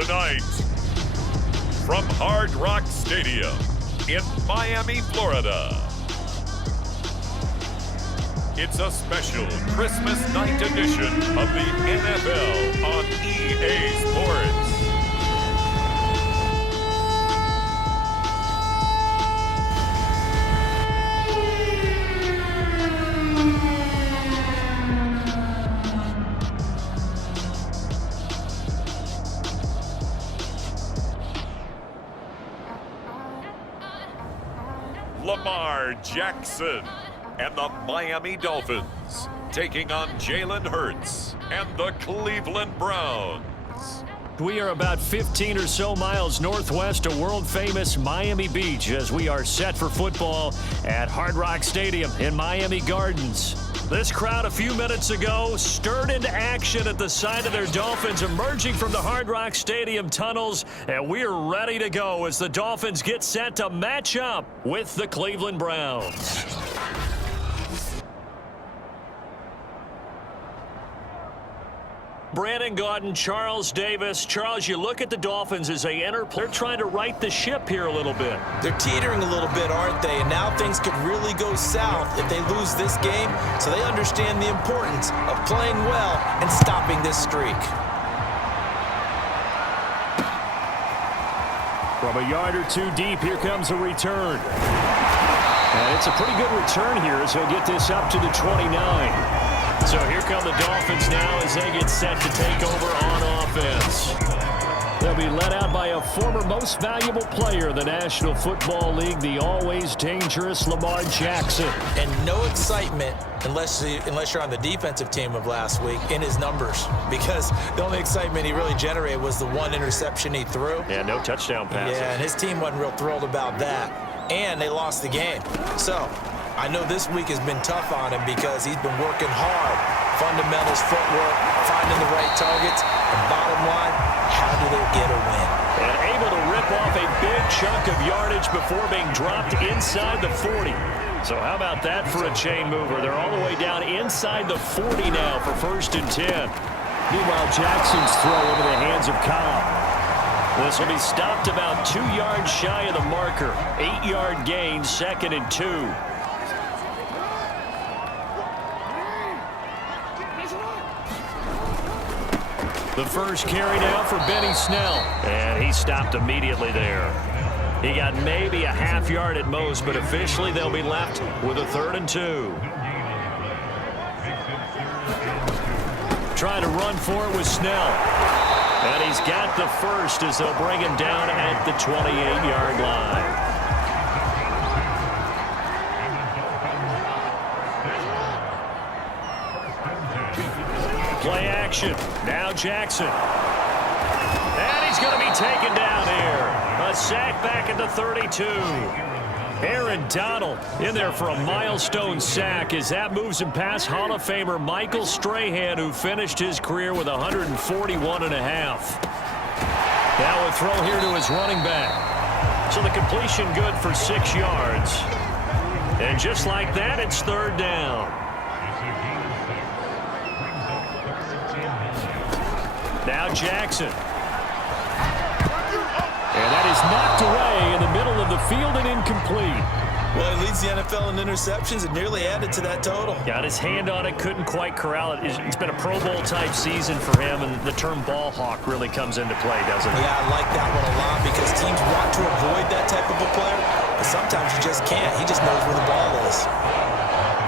Tonight, from Hard Rock Stadium in Miami, Florida, it's a special Christmas night edition of the NFL on EA Sports. Lamar Jackson and the Miami Dolphins taking on Jalen Hurts and the Cleveland Browns. We are about 15 or so miles northwest of world-famous Miami Beach as we are set for football at Hard Rock Stadium in Miami Gardens. This crowd a few minutes ago stirred into action at the sight of their Dolphins emerging from the Hard Rock Stadium tunnels, and we're ready to go as the Dolphins get set to match up with the Cleveland Browns. Brandon Gaudin, Charles Davis. Charles, you look at the Dolphins as they enter. They're trying to right the ship here a little bit. They're teetering a little bit, aren't they? And now things could really go south if they lose this game. So they understand the importance of playing well and stopping this streak. From a yard or two deep, here comes a return. And it's a pretty good return here as he'll get this up to the 29. So here come the Dolphins now as they get set to take over on offense. They'll be led out by a former most valuable player in the National Football League, the always dangerous Lamar Jackson. And no excitement unless you're on the defensive team of last week in his numbers, because the only excitement he really generated was the one interception he threw. Yeah, no touchdown passes. Yeah, and his team wasn't real thrilled about that. And they lost the game. So I know this week has been tough on him because he's been working hard. Fundamentals, footwork, finding the right targets. And bottom line, how do they get a win? And able to rip off a big chunk of yardage before being dropped inside the 40. So how about that for a chain mover? They're all the way down inside the 40 now for 1st and 10. Meanwhile, Jackson's throw into the hands of Cobb. This will be stopped about 2 yards shy of the marker. 8-yard gain, 2nd and 2. The first carry now for Benny Snell. And he stopped immediately there. He got maybe a half yard at most, but officially they'll be left with a 3rd and 2. Trying to run for it with Snell. And he's got the first as they'll bring him down at the 28-yard line. Play action. Now Jackson. And he's going to be taken down here. A sack back at the 32. Aaron Donald in there for a milestone sack as that moves him past Hall of Famer Michael Strahan, who finished his career with 141 and a half. Now a throw here to his running back. So the completion good for 6 yards. And just like that, it's 3rd down. Now Jackson. And that is knocked away in the middle of the field and incomplete. Well, he leads the NFL in interceptions and nearly added to that total. Got his hand on it, couldn't quite corral it. It's been a Pro Bowl type season for him, and the term ball hawk really comes into play, doesn't it? Yeah, I like that one a lot because teams want to avoid that type of a player, but sometimes you just can't. He just knows where the ball is.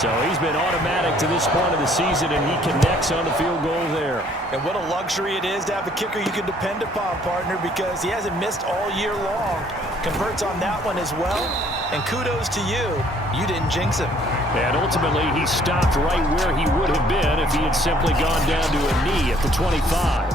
So he's been automatic to this point of the season, and he connects on the field goal there. And what a luxury it is to have a kicker you can depend upon, partner, because he hasn't missed all year long. Converts on that one as well. And kudos to you. You didn't jinx him. And ultimately, he stopped right where he would have been if he had simply gone down to a knee at the 25.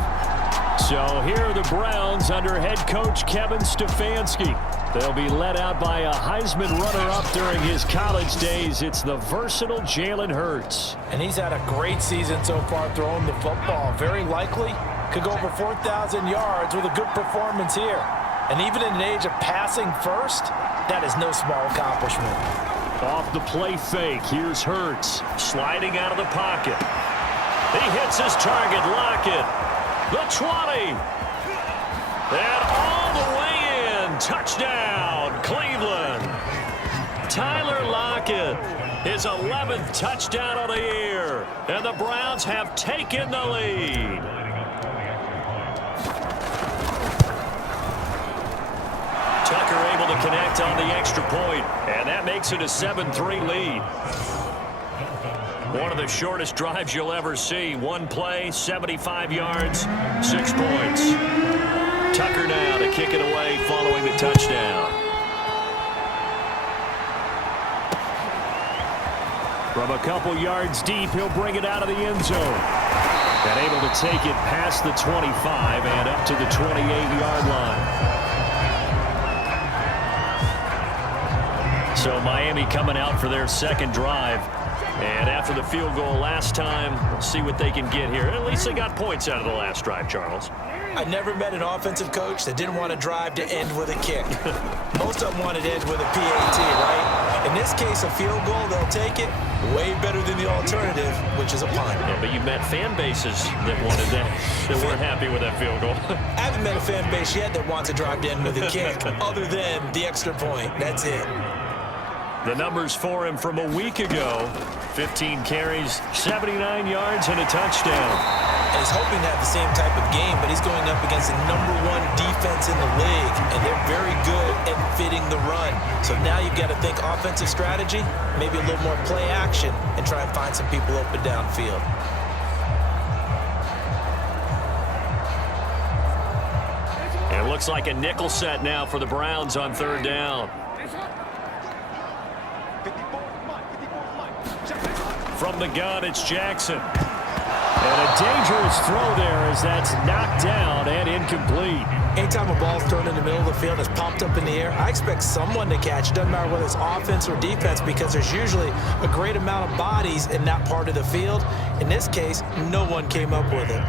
So here are the Browns under head coach Kevin Stefanski. They'll be led out by a Heisman runner-up during his college days. It's the versatile Jalen Hurts. And he's had a great season so far throwing the football. Very likely could go over 4,000 yards with a good performance here. And even in an age of passing first, that is no small accomplishment. Off the play fake, here's Hurts sliding out of the pocket. He hits his target, Lockett. The 20. And all the way in. Touchdown, Cleveland. Tyler Lockett, his 11th touchdown of the year. And the Browns have taken the lead. Tucker able to connect on the extra point, and that makes it a 7-3 lead. One of the shortest drives you'll ever see. One play, 75 yards, 6 points. Tucker now to kick it away following the touchdown. From a couple yards deep, he'll bring it out of the end zone. And able to take it past the 25 and up to the 28-yard line. So Miami coming out for their second drive. And after the field goal last time, we'll see what they can get here. At least they got points out of the last drive, Charles. I never met an offensive coach that didn't want to drive to end with a kick. Most of them wanted to end with a PAT, right? In this case, a field goal, they'll take it. Way better than the alternative, which is a punt. Yeah, but you've met fan bases that wanted that, that weren't happy with that field goal. I haven't met a fan base yet that wants to drive to end with a kick, other than the extra point. That's it. The numbers for him from a week ago: 15 carries, 79 yards, and a touchdown. And he's hoping to have the same type of game, but he's going up against the #1 defense in the league, and they're very good at fitting the run. So now you've got to think offensive strategy, maybe a little more play action, and try and find some people open downfield. And it looks like a nickel set now for the Browns on third down. From the gun, it's Jackson. And a dangerous throw there as that's knocked down and incomplete. Anytime a ball's thrown in the middle of the field that's popped up in the air, I expect someone to catch. Doesn't matter whether it's offense or defense, because there's usually a great amount of bodies in that part of the field. In this case, no one came up with it.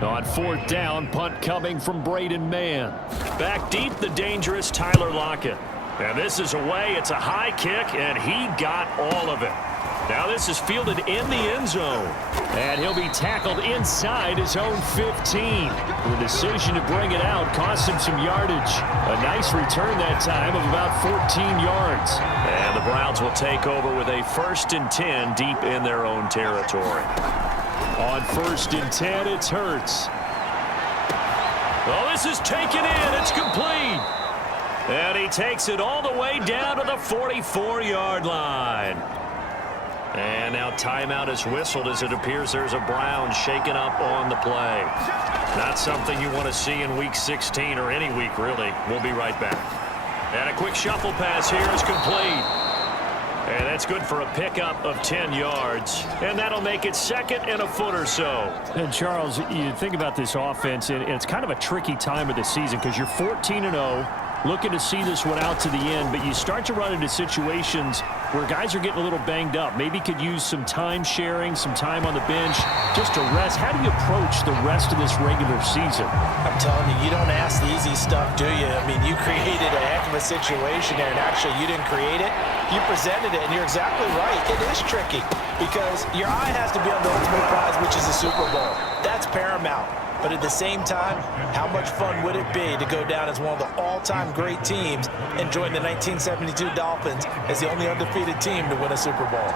On fourth down, punt coming from Braden Mann. Back deep, the dangerous Tyler Lockett. And this is away. It's a high kick, and he got all of it. Now this is fielded in the end zone. And he'll be tackled inside his own 15. The decision to bring it out cost him some yardage. A nice return that time of about 14 yards. And the Browns will take over with a 1st and 10 deep in their own territory. On 1st and 10, it's Hurts. Well, this is taken in. It's complete. And he takes it all the way down to the 44-yard line. And now timeout is whistled as it appears there's a Brown shaken up on the play. Not something you want to see in Week 16 or any week, really. We'll be right back. And a quick shuffle pass here is complete. And that's good for a pickup of 10 yards. And that'll make it 2nd and a foot or so. And, Charles, you think about this offense, and it's kind of a tricky time of the season because you're 14-0. Looking to see this one out to the end, but you start to run into situations where guys are getting a little banged up. Maybe could use some time sharing, some time on the bench, just to rest. How do you approach the rest of this regular season? I'm telling you, you don't ask the easy stuff, do you? I mean, you created a heck of a situation there, and actually you didn't create it. You presented it, and you're exactly right. It is tricky because your eye has to be on the ultimate prize, which is the Super Bowl. That's paramount. But at the same time, how much fun would it be to go down as one of the all-time great teams and join the 1972 Dolphins as the only undefeated team to win a Super Bowl?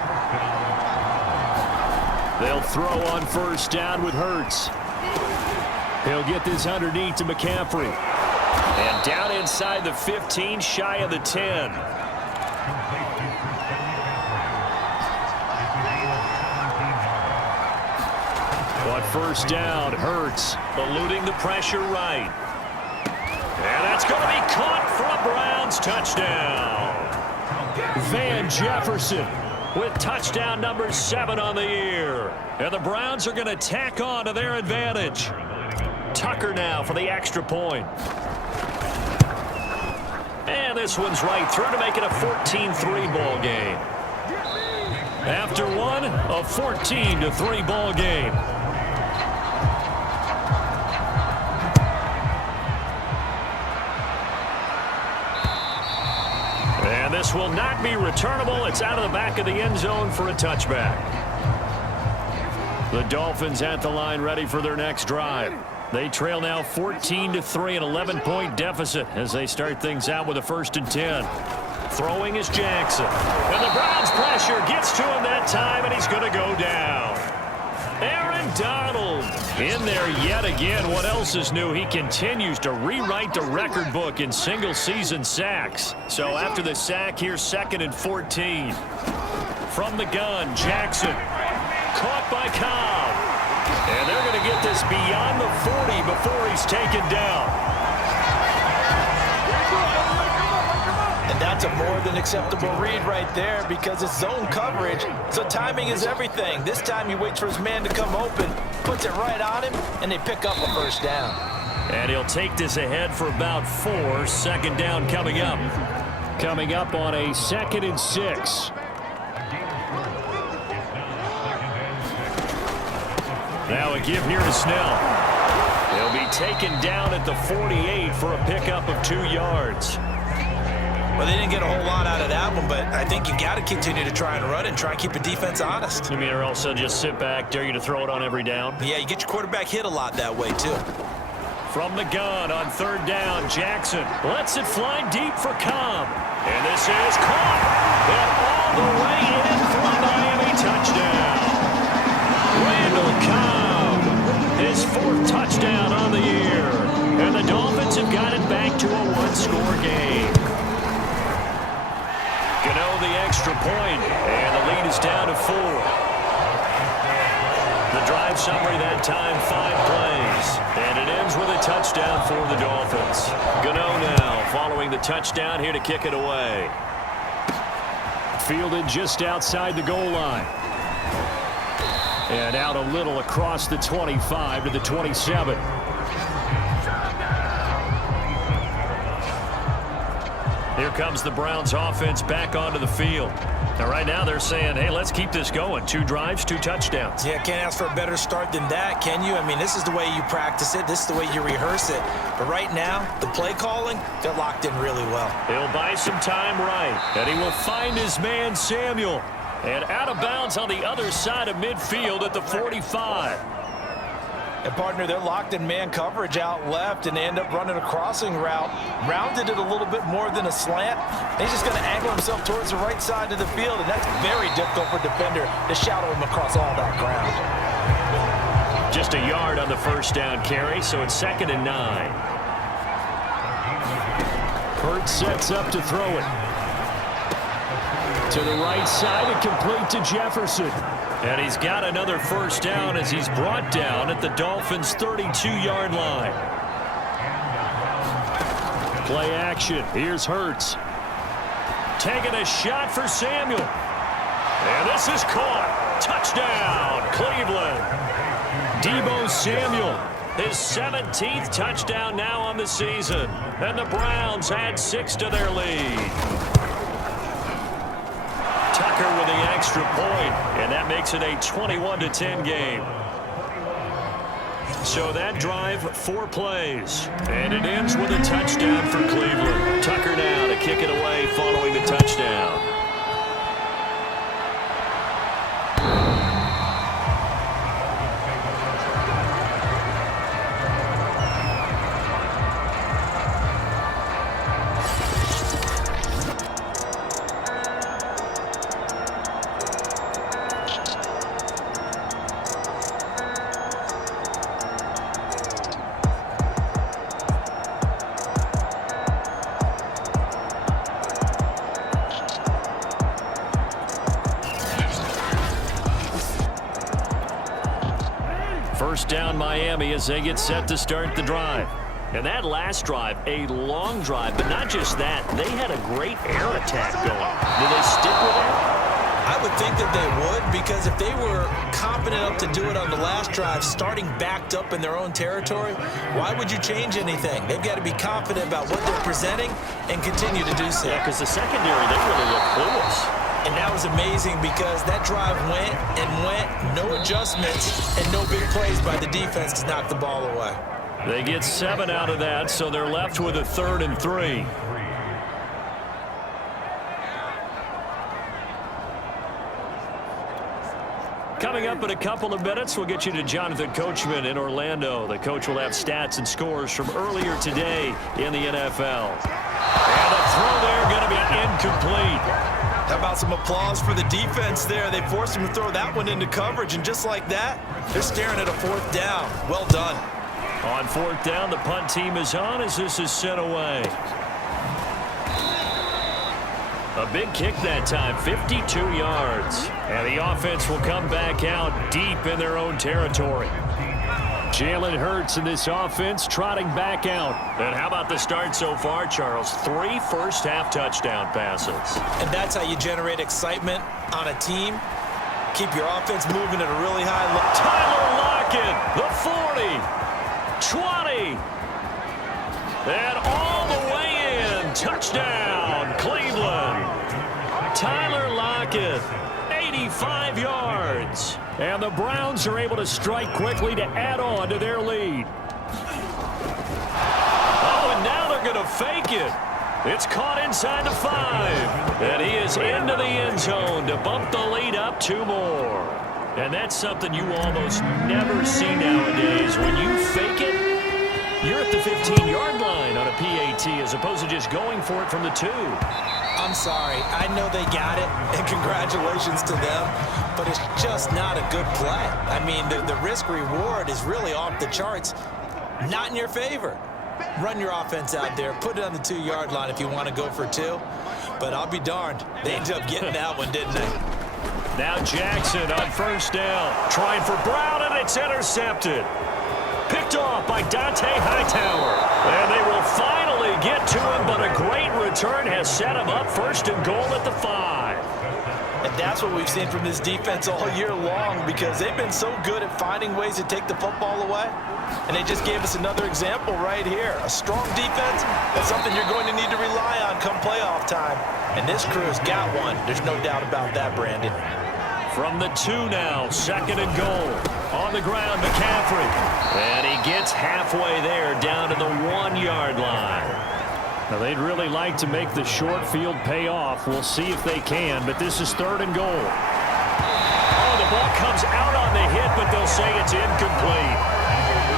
They'll throw on 1st down with Hurts. He'll get this underneath to McCaffrey. And down inside the 15, shy of the 10. On 1st down, Hurts Eluding the pressure right. And that's going to be caught for a Browns touchdown. Van Jefferson with touchdown number 7 on the year. And the Browns are going to tack on to their advantage. Tucker now for the extra point. And this one's right through to make it a 14-3 ball game. After one, a 14-3 ball game. And this will not be returnable. It's out of the back of the end zone for a touchback. The Dolphins at the line ready for their next drive. They trail now 14-3, an 11-point deficit as they start things out with a 1st and 10. Throwing is Jackson. And the Browns' pressure gets to him that time, and he's going to go down. Aaron Donald in there yet again. What else is new? He continues to rewrite the record book in single-season sacks. So after the sack, here's 2nd and 14. From the gun, Jackson. Caught by Cobb. And they're going to get this beyond the 40 before he's taken down. And that's a more than acceptable read right there because it's zone coverage, so timing is everything. This time he waits for his man to come open, puts it right on him, and they pick up a 1st down. And he'll take this ahead for about 4. 2nd down coming up. Coming up on a 2nd and 6. Now a give here to Snell. He'll be taken down at the 48 for a pickup of 2 yards. Well, they didn't get a whole lot out of that one, but I think you got to continue to try and run and try and keep the defense honest. You mean, or else they'll just sit back, dare you to throw it on every down? Yeah, you get your quarterback hit a lot that way, too. From the gun on 3rd down, Jackson lets it fly deep for Cobb. And this is caught. And all the way in for a Miami touchdown. Randall Cobb, his 4th touchdown on the year. And the Dolphins have got it back to a 1-score game. Gano the extra point, and the lead is down to 4. The drive summary that time, 5 plays. And it ends with a touchdown for the Dolphins. Gano now following the touchdown here to kick it away. Fielded just outside the goal line. And out a little across the 25 to the 27. Here comes the Browns offense back onto the field. Now right now they're saying, hey, let's keep this going. 2 drives, 2 touchdowns. Yeah, can't ask for a better start than that, can you? I mean, this is the way you practice it. This is the way you rehearse it. But right now, the play calling, they're locked in really well. He'll buy some time right. And he will find his man, Samuel. And out of bounds on the other side of midfield at the 45. And, partner, they're locked in man coverage out left, and they end up running a crossing route. Rounded it a little bit more than a slant. He's just going to angle himself towards the right side of the field, and that's very difficult for a defender to shadow him across all that ground. Just a yard on the 1st down carry, so it's 2nd and 9. Hurts sets up to throw it. To the right side and complete to Jefferson. And he's got another 1st down as he's brought down at the Dolphins' 32-yard line. Play action. Here's Hurts. Taking a shot for Samuel. And this is caught. Touchdown, Cleveland. Deebo Samuel, his 17th touchdown now on the season. And the Browns add 6 to their lead. Tucker with the extra point, and that makes it a 21-10 game. So that drive, 4 plays, and it ends with a touchdown for Cleveland. Tucker now to kick it away following the touchdown. First down Miami as they get set to start the drive. And that last drive, a long drive, but not just that. They had a great air attack going. Do they stick with that? I would think that they would, because if they were confident enough to do it on the last drive, starting backed up in their own territory, why would you change anything? They've got to be confident about what they're presenting and continue to do so. Yeah, because the secondary, they really look clueless. And that was amazing because that drive went and went, no adjustments, and no big plays by the defense to knock the ball away. They get 7 out of that, so they're left with a 3rd and 3. Coming up in a couple of minutes, we'll get you to Jonathan Coachman in Orlando. The coach will have stats and scores from earlier today in the NFL. And the throw there going to be incomplete. How about some applause for the defense there? They forced him to throw that one into coverage, and just like that, they're staring at a 4th down. Well done. On 4th down, the punt team is on as this is sent away. A big kick that time, 52 yards. And the offense will come back out deep in their own territory. Jalen Hurts in this offense trotting back out. And how about the start so far, Charles? 3 first-half touchdown passes. And that's how you generate excitement on a team. Keep your offense moving at a really high level. Tyler Lockett, the 40, 20, and all the way in. Touchdown, Cleveland. Tyler Lockett, 85 yards. And the Browns are able to strike quickly to add on to their lead. Oh, and now they're going to fake it. It's caught inside the 5. And he is into the end zone to bump the lead up 2 more. And that's something you almost never see nowadays. When you fake it, you're at the 15-yard line on a PAT as opposed to just going for it from the 2. I'm sorry. I know they got it, and congratulations to them, but it's just not a good play. I mean, the risk-reward is really off the charts. Not in your favor. Run your offense out there. Put it on the 2-yard line if you want to go for 2. But I'll be darned. They ended up getting that one, didn't they? Now Jackson on 1st down. Trying for Brown, and it's intercepted. Picked off by Dante Hightower. And they will finally get to him, but a great return has set him up 1st and goal at the 5. And that's what we've seen from this defense all year long, because they've been so good at finding ways to take the football away. And they just gave us another example right here. A strong defense, that's something you're going to need to rely on come playoff time. And this crew's got one. There's no doubt about that, Brandon. From the 2 now, 2nd and goal. On the ground, McCaffrey. And he gets halfway there, down to the 1-yard line. Now, they'd really like to make the short field pay off. We'll see if they can, but this is 3rd and goal. Oh, the ball comes out on the hit, but they'll say it's incomplete.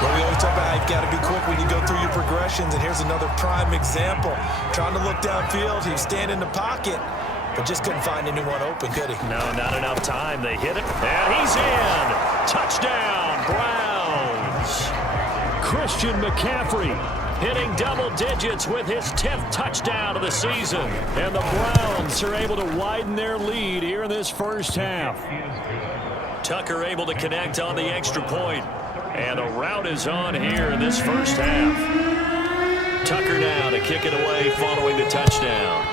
Well, we always talk about how you've got to be quick when you go through your progressions, and here's another prime example. Trying to look downfield, he was standing in the pocket, but just couldn't find anyone open, could he? No, not enough time. They hit it, and he's in. Touchdown, Browns. Christian McCaffrey hitting double digits with his 10th touchdown of the season. And the Browns are able to widen their lead here in this first half. Tucker able to connect on the extra point. And a rout is on here in this first half. Tucker now to kick it away following the touchdown.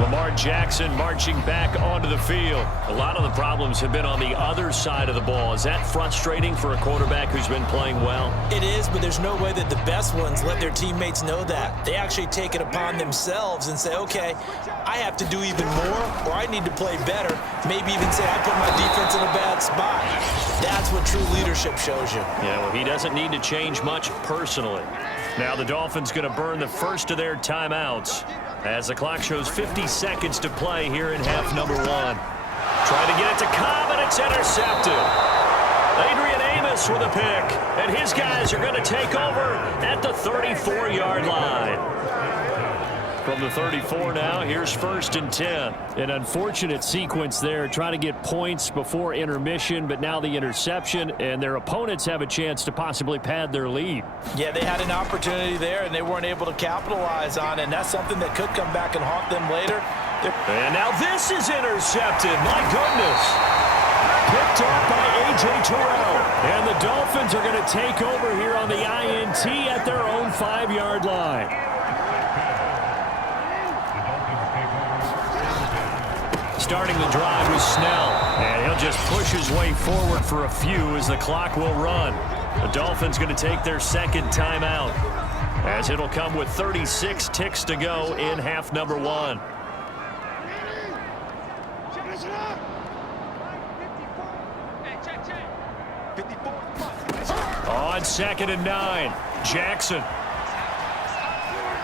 Lamar Jackson marching back onto the field. A lot of the problems have been on the other side of the ball. Is that frustrating for a quarterback who's been playing well? It is, but there's no way that the best ones let their teammates know that. They actually take it upon themselves and say, okay, I have to do even more, or I need to play better. Maybe even say I put my defense in a bad spot. That's what true leadership shows you. Yeah, well, he doesn't need to change much personally. Now the Dolphins going to burn the first of their timeouts as the clock shows 50 seconds to play here in half number 1. Trying to get it to Cobb, and it's intercepted. Adrian Amos with a pick, and his guys are going to take over at the 34-yard line. From the 34 now, here's 1st and 10. An unfortunate sequence there, trying to get points before intermission, but now the interception, and their opponents have a chance to possibly pad their lead. Yeah, they had an opportunity there, and they weren't able to capitalize on it, and that's something that could come back and haunt them later. And now this is intercepted. My goodness. Picked off by A.J. Terrell. And the Dolphins are going to take over here on the INT at their own 5-yard line. Starting the drive with Snell. And he'll just push his way forward for a few as the clock will run. The Dolphins going to take their 2nd timeout, as it'll come with 36 ticks to go in half number 1. On 2nd and 9, Jackson.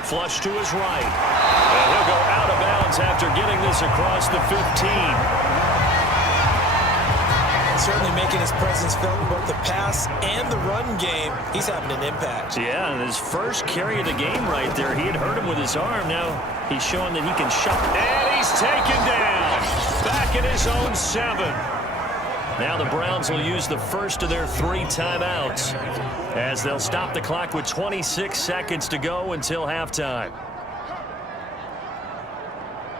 Flush to his right. And he'll go out of bounds after getting this across the 15. Certainly making his presence felt in both the pass and the run game. He's having an impact. Yeah, and his first carry of the game right there. He had hurt him with his arm. Now he's showing that he can shot. And he's taken down. Back in his own 7. Now the Browns will use the first of their 3 timeouts as they'll stop the clock with 26 seconds to go until halftime.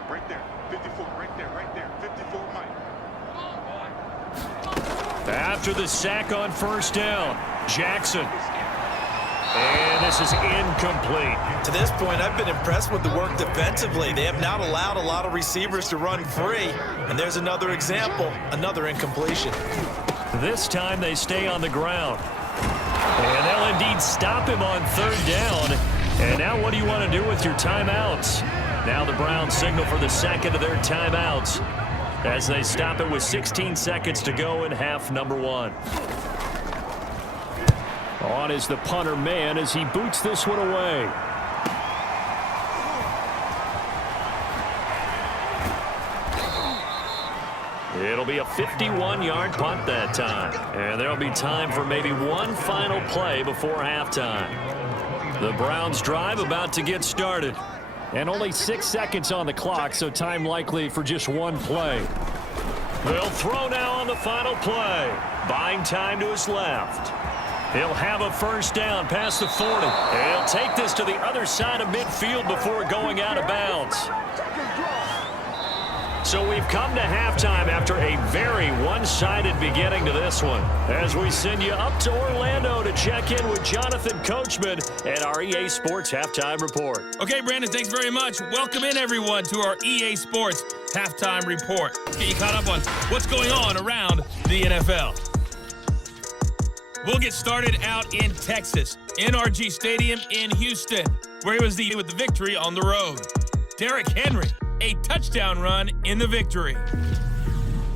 Right there, 54, right there, 54, Mike. After the sack on first down, Jackson. And this is incomplete. To this point, I've been impressed with the work defensively. They have not allowed a lot of receivers to run free. And there's another example, another incompletion. This time they stay on the ground. And they'll indeed stop him on third down. And now what do you want to do with your timeouts? Now the Browns signal for the second of their timeouts as they stop it with 16 seconds to go in half number 1. On is the punter man as he boots this one away. It'll be a 51-yard punt that time. And there'll be time for maybe one final play before halftime. The Browns drive about to get started. And only 6 seconds on the clock, so time likely for just one play. They'll throw now on the final play. Buying time to his left. He'll have a first down past the 40. He'll take this to the other side of midfield before going out of bounds. So we've come to halftime after a very one-sided beginning to this one. As we send you up to Orlando to check in with Jonathan Coachman at our EA Sports Halftime Report. Okay, Brandon, thanks very much. Welcome in, everyone, to our EA Sports Halftime Report. Let's get you caught up on what's going on around the NFL. We'll get started out in Texas, NRG Stadium in Houston, where he was with the victory on the road. Derrick Henry, a touchdown run in the victory.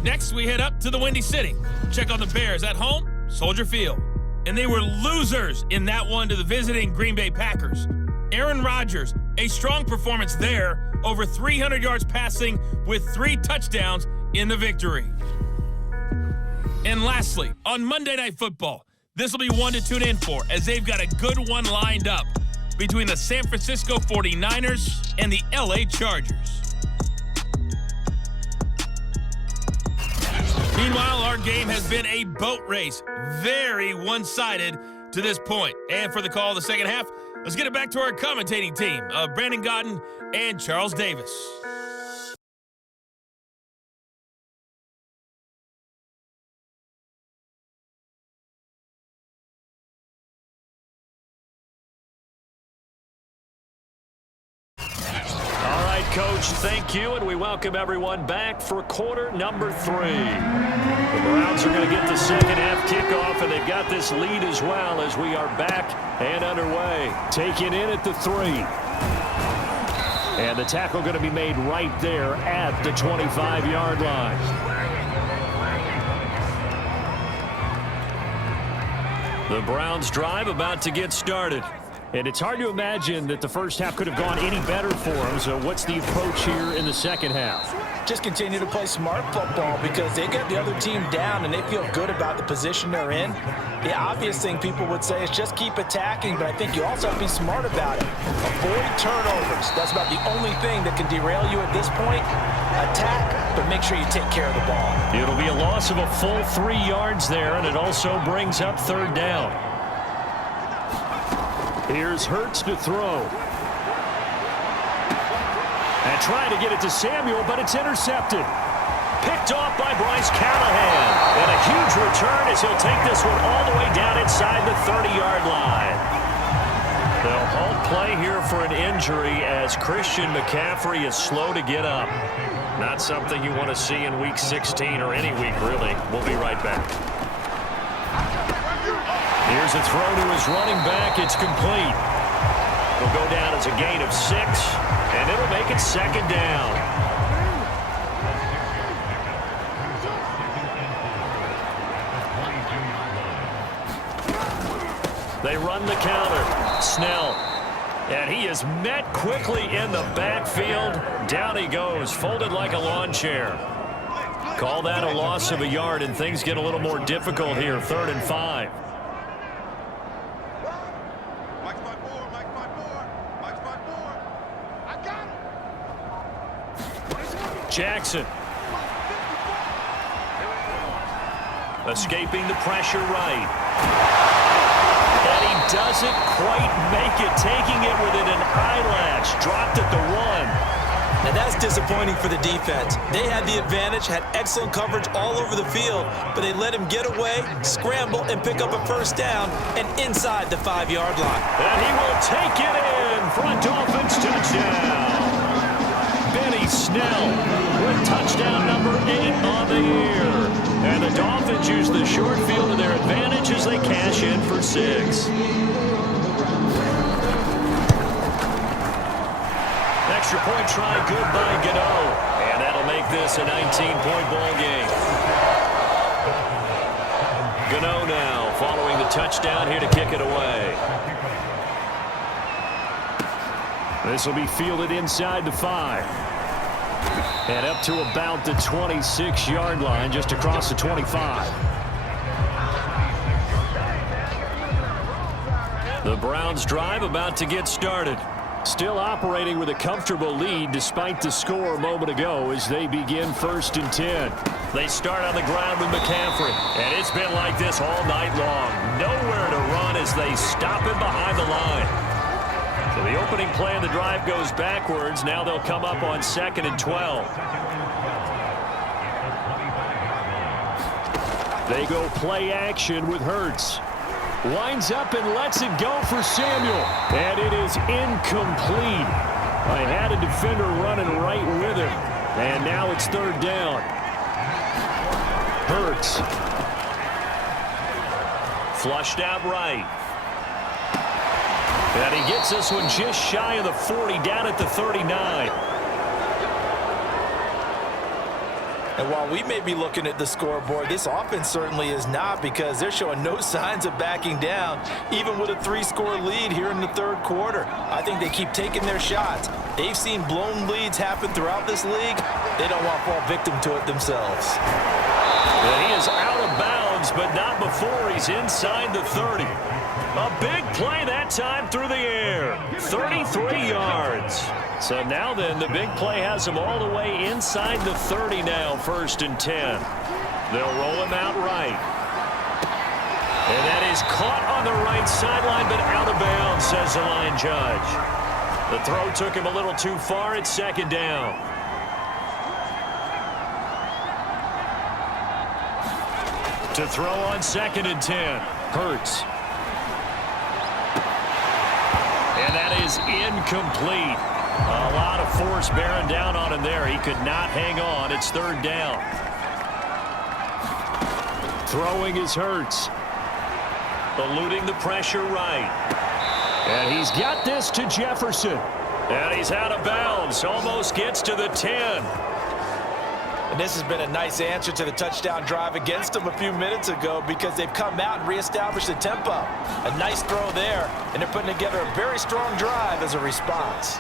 Next, we head up to the Windy City. Check on the Bears at home, Soldier Field. And they were losers in that one to the visiting Green Bay Packers. Aaron Rodgers, a strong performance there, over 300 yards passing with 3 touchdowns in the victory. And lastly, on Monday Night Football, this will be one to tune in for, as they've got a good one lined up between the San Francisco 49ers and the LA Chargers. Meanwhile, our game has been a boat race, very one-sided to this point. And for the call of the second half, let's get it back to our commentating team of Brandon Godden and Charles Davis. Coach, thank you, and we welcome everyone back for quarter number 3. The Browns are going to get the second half kickoff, and they've got this lead as well as we are back and underway. Taken in at the 3. And the tackle going to be made right there at the 25-yard line. The Browns drive about to get started. And it's hard to imagine that the first half could have gone any better for them. So what's the approach here in the second half? Just continue to play smart football because they get the other team down and they feel good about the position they're in. The obvious thing people would say is just keep attacking, but I think you also have to be smart about it. Avoid turnovers. That's about the only thing that can derail you at this point. Attack, but make sure you take care of the ball. It'll be a loss of a full 3 yards there, and it also brings up third down. Here's Hurts to throw. And trying to get it to Samuel, but it's intercepted. Picked off by Bryce Callahan. And a huge return as he'll take this one all the way down inside the 30-yard line. They'll halt play here for an injury as Christian McCaffrey is slow to get up. Not something you want to see in Week 16 or any week, really. We'll be right back. Here's a throw to his running back. It's complete. It'll go down as a gain of 6, and it'll make it second down. They run the counter. Snell And he is met quickly in the backfield. Down he goes, folded like a lawn chair. Call that a loss of a yard, and things get a little more difficult here. 3rd and 5. Mike's my board, Mike's my board, Mike's my board. I got him. Jackson. Escaping the pressure right. And he doesn't quite make it, taking it within an eyelash. Dropped at the 1. And that's disappointing for the defense. They had the advantage, had excellent coverage all over the field, but they let him get away, scramble, and pick up a first down and inside the 5-yard line. And he will take it in for a Dolphins touchdown. Benny Snell with touchdown number 8 on the year. And the Dolphins use the short field to their advantage as they cash in for 6. Extra point try good by Gano. And that'll make this a 19-point ball game. Gano now following the touchdown here to kick it away. This will be fielded inside the 5. And up to about the 26-yard line, just across the 25. The Browns drive about to get started. Still operating with a comfortable lead despite the score a moment ago as they begin 1st and 10. They start on the ground with McCaffrey, and it's been like this all night long. Nowhere to run as they stop him behind the line. So the opening play of the drive goes backwards. Now they'll come up on 2nd and 12. They go play action with Hurts. Winds up and lets it go for Samuel. And it is incomplete. I had a defender running right with him. And now it's 3rd down. Hurts. Flushed out right. And he gets this one just shy of the 40, down at the 39. And while we may be looking at the scoreboard, this offense certainly is not, because they're showing no signs of backing down, even with a 3-score lead here in the 3rd quarter. I think they keep taking their shots. They've seen blown leads happen throughout this league. They don't want to fall victim to it themselves. And he is out of bounds, but not before he's inside the 30. A big play that time through the air. 33 yards. So now then, the big play has him all the way inside the 30 now, 1st and 10. They'll roll him out right. And that is caught on the right sideline, but out of bounds, says the line judge. The throw took him a little too far. It's 2nd down. To throw on 2nd and 10. Hurts. And that is incomplete. A lot of force bearing down on him there. He could not hang on. It's 3rd down. Throwing is Hurts. Eluding the pressure right. And he's got this to Jefferson. And he's out of bounds. Almost gets to the 10. And this has been a nice answer to the touchdown drive against them a few minutes ago, because they've come out and reestablished the tempo. A nice throw there, and they're putting together a very strong drive as a response.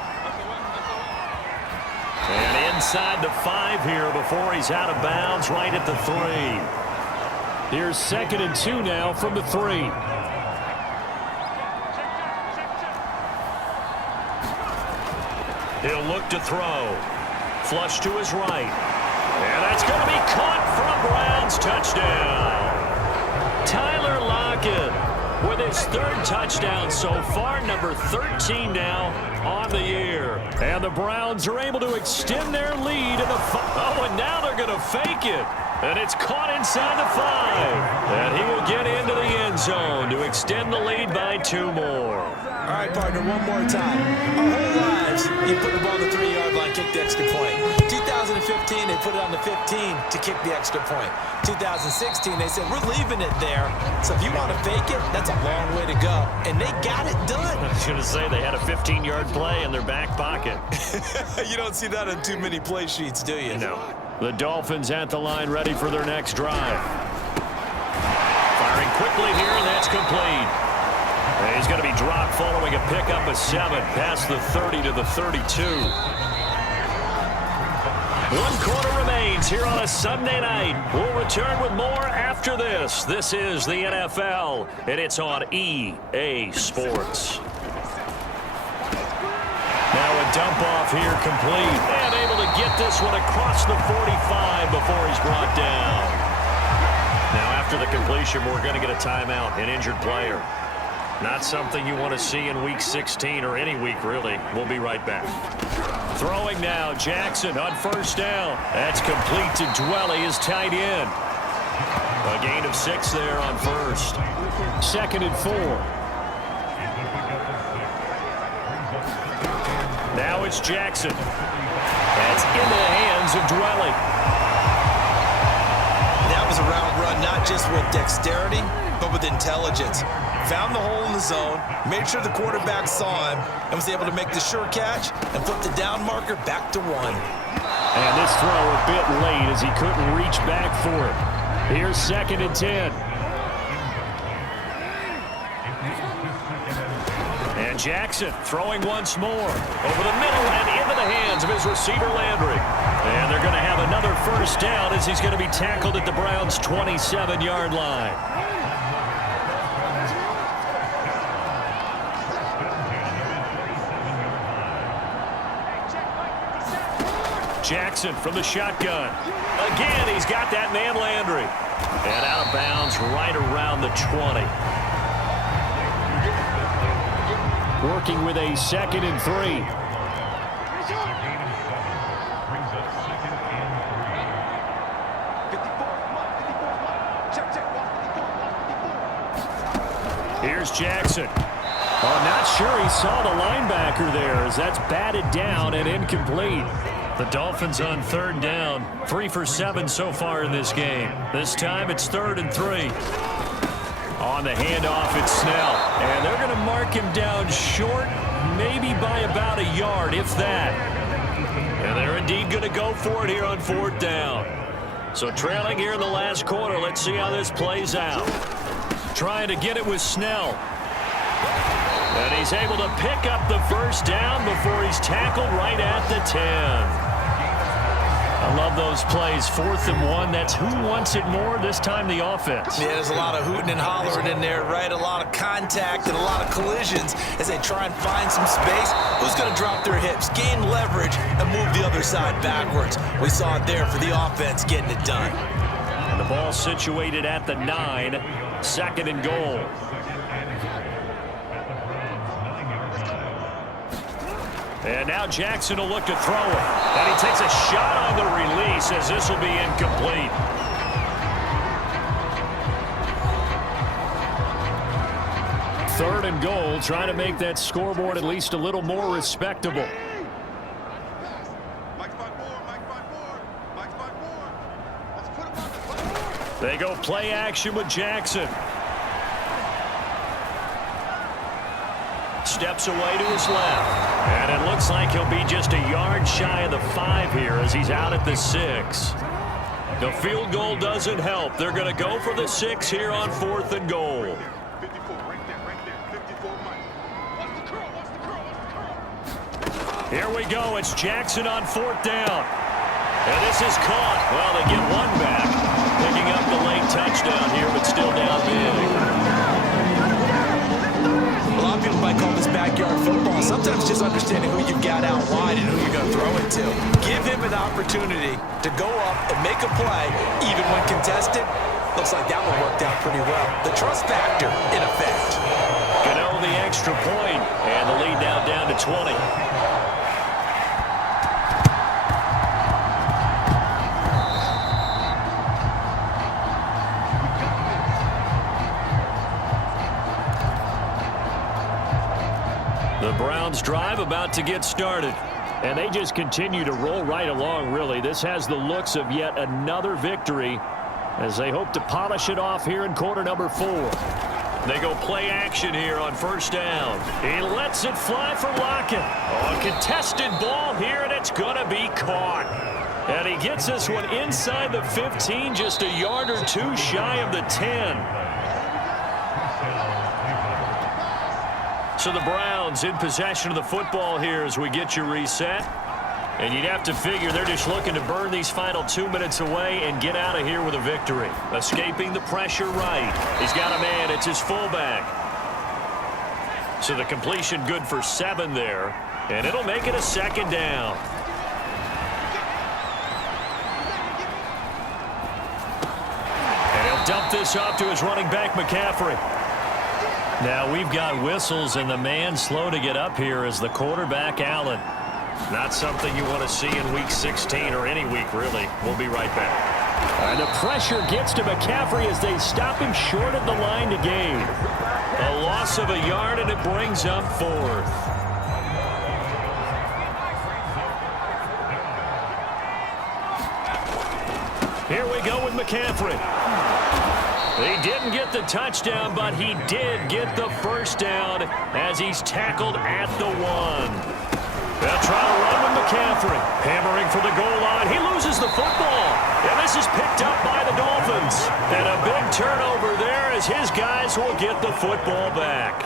And inside the 5 here before he's out of bounds, right at the 3. Here's 2nd and 2 now from the 3. He'll look to throw. Flush to his right. And that's going to be caught for a Browns touchdown. Tyler Lockett with his 3rd touchdown so far, number 13 now on the year. And the Browns are able to extend their lead in the and now they're going to fake it. And it's caught inside the 5. And he will get into the end zone to extend the lead by 2 more. All right, partner, one more time. Our whole lives, you put the ball on the 3-yard line, kick the extra point. 2015, they put it on the 15 to kick the extra point. 2016, they said, we're leaving it there. So if you want to fake it, that's a long way to go. And they got it done. I was going to say, they had a 15-yard play in their back pocket. You don't see that on too many play sheets, do you? No. The Dolphins at the line, ready for their next drive. Firing quickly here, and that's complete. He's going to be dropped following a pickup of 7 past the 30 to the 32. 1 quarter remains here on a Sunday night. We'll return with more after this. This is the NFL, and it's on EA Sports. Now a dump off here complete. And able to get this one across the 45 before he's brought down. Now after the completion, we're going to get a timeout, an injured player. Not something you want to see in Week 16 or any week, really. We'll be right back. Throwing now, Jackson on first down. That's complete to Dwelly, his tight end. A gain of 6 there on first. 2nd and 4. Now it's Jackson. That's into the hands of Dwelly. That was a route run, not just with dexterity, but with intelligence. Found the hole in the zone, made sure the quarterback saw him, and was able to make the sure catch and flip the down marker back to 1. And this throw a bit late as he couldn't reach back for it. Here's 2nd and 10. And Jackson throwing once more. Over the middle and into the hands of his receiver, Landry. And they're going to have another first down as he's going to be tackled at the Browns' 27-yard line. Jackson from the shotgun. Again, he's got that man Landry. And out of bounds right around the 20. Working with a 2nd and 3. Here's Jackson. Oh, not sure he saw the linebacker there as that's batted down and incomplete. The Dolphins on 3rd down. 3 for 7 so far in this game. This time it's 3rd and 3. On the handoff, it's Snell. And they're going to mark him down short, maybe by about a yard, if that. And they're indeed going to go for it here on 4th down. So trailing here in the last quarter, let's see how this plays out. Trying to get it with Snell. And he's able to pick up the first down before he's tackled right at the 10. I love those plays. 4th and 1. That's who wants it more, this time the offense. Yeah, there's a lot of hooting and hollering in there, right? A lot of contact and a lot of collisions as they try and find some space. Who's going to drop their hips, gain leverage, and move the other side backwards? We saw it there for the offense getting it done. And the ball situated at the 9. 2nd and goal. And now Jackson will look to throw it. And he takes a shot on the release as this will be incomplete. Third and goal, trying to make that scoreboard at least a little more respectable. They go play action with Jackson. Steps away to his left. And it looks like he'll be just a yard shy of the 5 here as he's out at the 6. The field goal doesn't help. They're going to go for the 6 here on 4th and goal. 54, right there, 54, Mike. Watch the curl, watch the curl, watch the curl. Here we go. It's Jackson on 4th down. And this is caught. Well, they get one back. Picking up the late touchdown here, but still down big. A lot of people might call this backyard football. Sometimes just understanding who you've got out wide and who you're going to throw it to. Give him an opportunity to go up and make a play, even when contested. Looks like that one worked out pretty well. The trust factor, in effect. Gano the extra point, and the lead now down to 20. The Browns drive about to get started. And they just continue to roll right along, really. This has the looks of yet another victory as they hope to polish it off here in quarter number 4. They go play action here on 1st down. He lets it fly for Lockett. A contested ball here, and it's going to be caught. And he gets this one inside the 15, just a yard or 2 shy of the 10. So the Browns in possession of the football here as we get you reset. And you'd have to figure they're just looking to burn these final 2 minutes away and get out of here with a victory. Escaping the pressure right. He's got a man. It's his fullback. So the completion good for 7 there. And it'll make it a 2nd down. And he'll dump this off to his running back, McCaffrey. Now we've got whistles, and the man slow to get up here is the quarterback, Allen. Not something you want to see in Week 16 or any week, really. We'll be right back. And the pressure gets to McCaffrey as they stop him short of the line to gain. A loss of a yard, and it brings up 4th. Here we go with McCaffrey. He didn't get the touchdown, but he did get the first down as he's tackled at the 1. They'll try to run with McCaffrey. Hammering for the goal line. He loses the football. And this is picked up by the Dolphins. And a big turnover there as his guys will get the football back.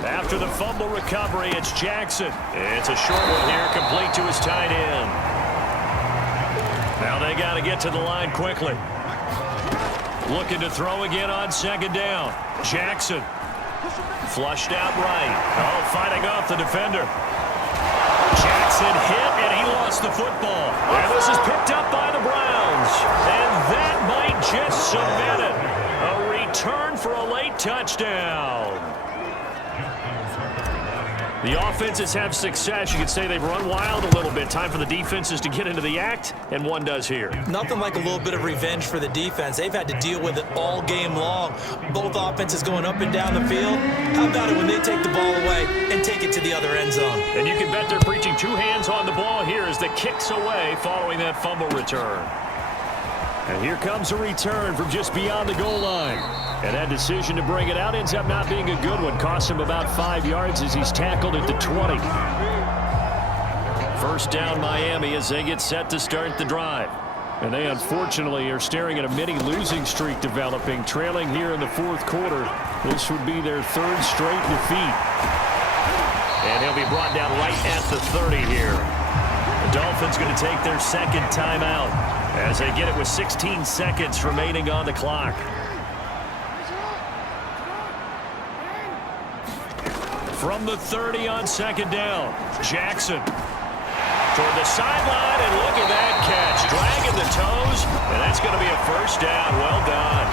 After the fumble recovery, it's Jackson. It's a short one here, complete to his tight end. Now they got to get to the line quickly. Looking to throw again on 2nd down. Jackson. Flushed out right. Oh, fighting off the defender. Jackson hit, and he lost the football. And this is picked up by the Browns. And that might just cement it. A return for a late touchdown. The offenses have success. You could say they've run wild a little bit. Time for the defenses to get into the act, and one does here. Nothing like a little bit of revenge for the defense. They've had to deal with it all game long. Both offenses going up and down the field. How about it when they take the ball away and take it to the other end zone? And you can bet they're preaching 2 hands on the ball here as the kick's away following that fumble return. And here comes a return from just beyond the goal line. And that decision to bring it out ends up not being a good one. Costs him about 5 yards as he's tackled at the 20. First down Miami as they get set to start the drive. And they unfortunately are staring at a mini losing streak developing, trailing here in the 4th quarter. This would be their 3rd straight defeat. And he'll be brought down right at the 30 here. The Dolphins going to take their 2nd timeout as they get it with 16 seconds remaining on the clock. From the 30 on 2nd down, Jackson toward the sideline, and look at that catch. Dragging the toes, and that's going to be a first down. Well done.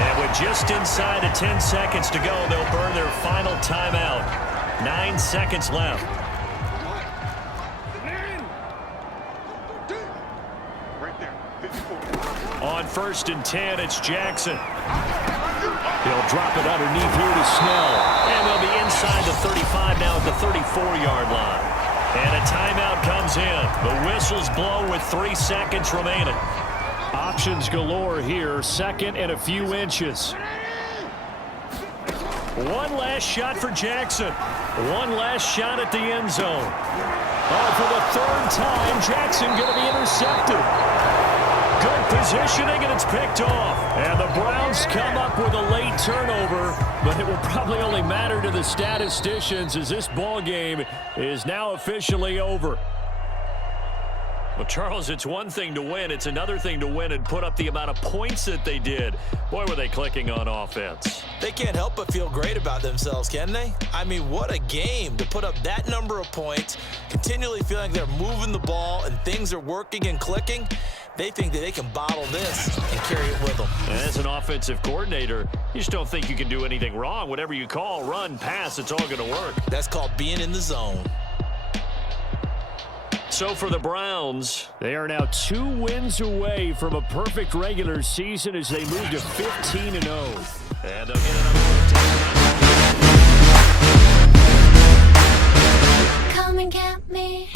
And with just inside of 10 seconds to go, they'll burn their final timeout. 9 seconds left. Right there, 54. On 1st and 10, it's Jackson. He'll drop it underneath here to Snell. And they'll be inside the 35 now at the 34-yard line. And a timeout comes in. The whistles blow with 3 seconds remaining. Options galore here. 2nd and a few inches. One last shot for Jackson. One last shot at the end zone. Oh, for the 3rd time, Jackson going to be intercepted. Good positioning, and it's picked off. And the Browns come up with a late turnover, but it will probably only matter to the statisticians as this ball game is now officially over. Well, Charles, it's one thing to win. It's another thing to win and put up the amount of points that they did. Boy, were they clicking on offense. They can't help but feel great about themselves, can they? I mean, what a game to put up that number of points, continually feeling they're moving the ball and things are working and clicking. They think that they can bottle this and carry it with them. And as an offensive coordinator, you just don't think you can do anything wrong. Whatever you call, run, pass, it's all going to work. That's called being in the zone. So for the Browns, they are now 2 wins away from a perfect regular season as they move to 15-0. And they'll get another. Come and get me.